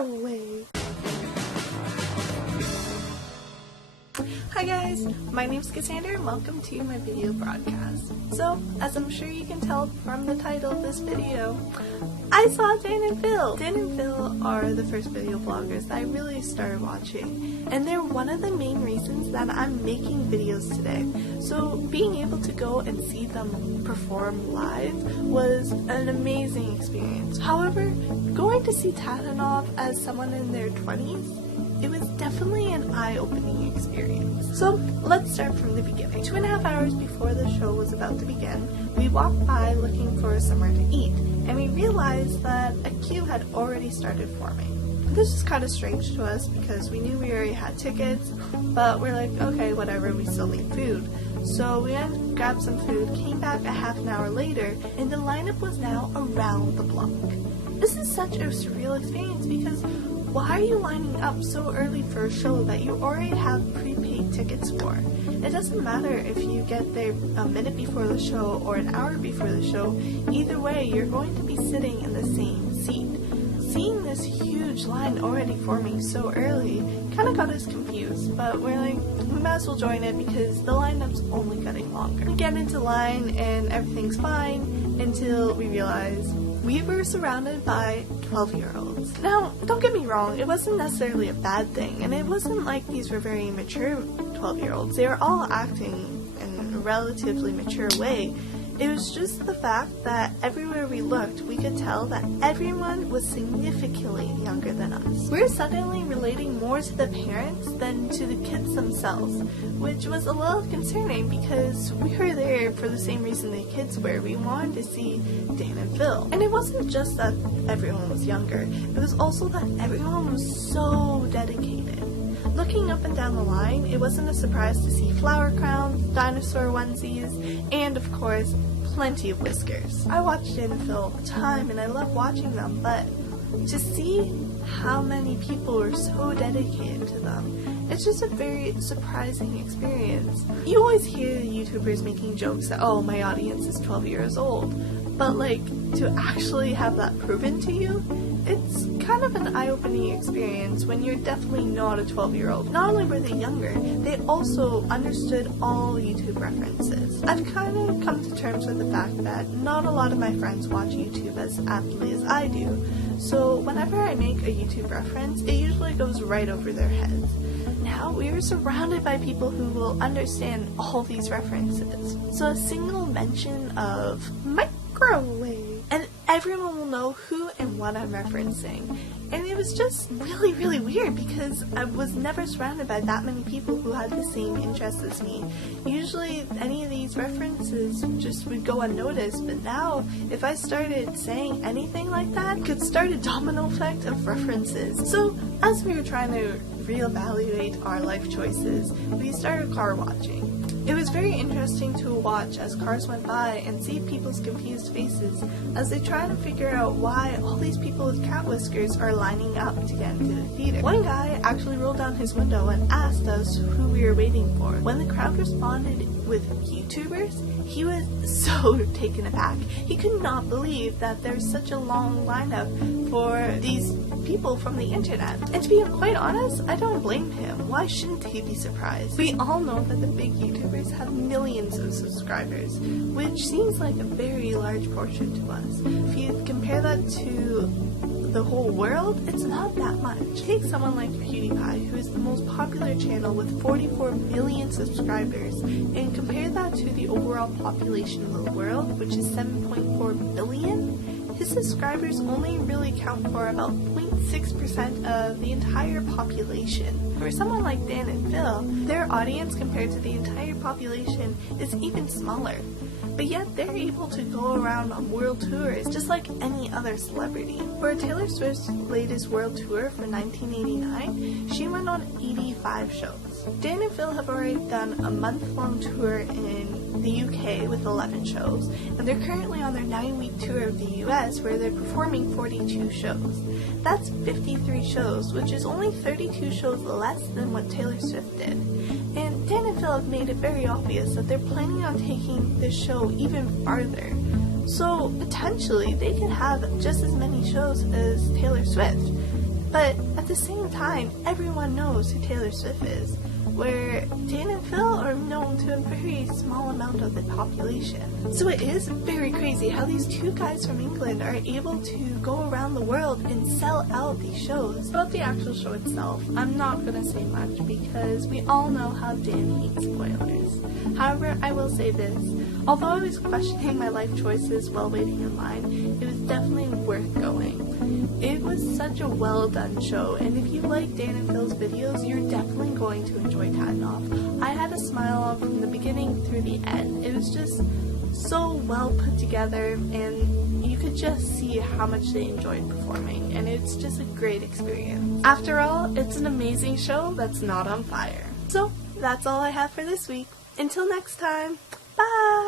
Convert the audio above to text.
microwave. Hi guys, my name's Cassandra and welcome to my video broadcast. So, as I'm sure you can tell from the title of this video, I saw Dan and Phil. Dan and Phil are the first video bloggers that I really started watching, and they're one of the main reasons that I'm making videos today. So being able to go and see them perform live was an amazing experience. However, going to see Tatinof as someone in their 20s, it was definitely an eye-opening experience. So let's start from the beginning. 2.5 hours before the show was about to begin, we walked by looking for somewhere to eat, and we realized that a queue had already started forming. This is kind of strange to us because we knew we already had tickets, but we're like, okay, whatever, we still need food. So we went and grabbed some food, came back a half an hour later, and the lineup was now around the block. This is such a surreal experience because why are you lining up so early for a show that you already have prepaid tickets for? It doesn't matter if you get there a minute before the show or an hour before the show. Either way, you're going to be sitting in the same seat. Seeing this huge line already forming so early kind of got us confused, but we're like, we might as well join it because the lineup's only getting longer. We get into line and everything's fine until we realize we were surrounded by 12-year-olds. Now, don't get me wrong, it wasn't necessarily a bad thing, and it wasn't like these were very mature 12-year-olds. They were all acting in a relatively mature way. It was just the fact that everywhere we looked, we could tell that everyone was significantly younger than us. We were suddenly relating more to the parents than to the kids themselves, which was a little concerning because we were there for the same reason the kids were. We wanted to see Dan and Phil. And it wasn't just that everyone was younger, it was also that everyone was so dedicated. Looking up and down the line, it wasn't a surprise to see flower crowns, dinosaur onesies, and of course, plenty of whiskers. I watched Dan and Phil all the time and I love watching them, but to see how many people were so dedicated to them, it's just a very surprising experience. You always hear YouTubers making jokes that, oh, my audience is 12 years old, but like, to actually have that proven to you, it's kind of an eye-opening experience when you're definitely not a 12-year-old. Not only were they younger, they also understood all YouTube references. I've kind of come to terms with the fact that not a lot of my friends watch YouTube as avidly as I do, so whenever I make a YouTube reference, it usually goes right over their heads. Now we are surrounded by people who will understand all these references. So a single mention of microwave, and everyone will know who and what I'm referencing. And it was just really, really weird because I was never surrounded by that many people who had the same interests as me. Usually any of these references just would go unnoticed, but now if I started saying anything like that, it could start a domino effect of references. So as we were trying to reevaluate our life choices, we started car watching. It was very interesting to watch as cars went by and see people's confused faces as they try to figure out why all these people with cat whiskers are lining up to get into the theater. One guy actually rolled down his window and asked us who we were waiting for. When the crowd responded with YouTubers, he was so taken aback. He could not believe that there's such a long lineup for these people from the internet. And to be quite honest, I don't blame him. Why shouldn't he be surprised? We all know that the big YouTubers have millions of subscribers, which seems like a very large portion to us. If you compare that to the whole world, it's not that much. Take someone like PewDiePie, who is the most popular channel with 44 million subscribers, and compare that to the overall population of the world, which is 7.4 billion. His subscribers only really count for about 0.6% of the entire population. For someone like Dan and Phil, their audience compared to the entire population is even smaller. But yet they're able to go around on world tours just like any other celebrity. For Taylor Swift's latest world tour for 1989, she went on 85 shows. Dan and Phil have already done a month-long tour in the UK with 11 shows, and they're currently on their 9-week tour of the US where they're performing 42 shows. That's 53 shows, which is only 32 shows less than what Taylor Swift did. And Dan and Phil have made it very obvious that they're planning on taking this show even farther. So potentially they could have just as many shows as Taylor Swift. But at the same time, everyone knows who Taylor Swift is, where Dan and Phil are known to a very small amount of the population. So it is very crazy how these two guys from England are able to go around the world and sell out these shows. About the actual show itself, I'm not going to say much because we all know how Dan hates spoilers. However, I will say this. Although I was questioning my life choices while waiting in line, it was definitely worth going. It was such a well done show, and if you like Dan and Phil's videos, you're definitely going to enjoy Tatinof. I had a smile on from the beginning through the end. It was just so well put together, and you could just see how much they enjoyed performing, and it's just a great experience. After all, it's an amazing show that's not on fire. So, that's all I have for this week. Until next time, bye!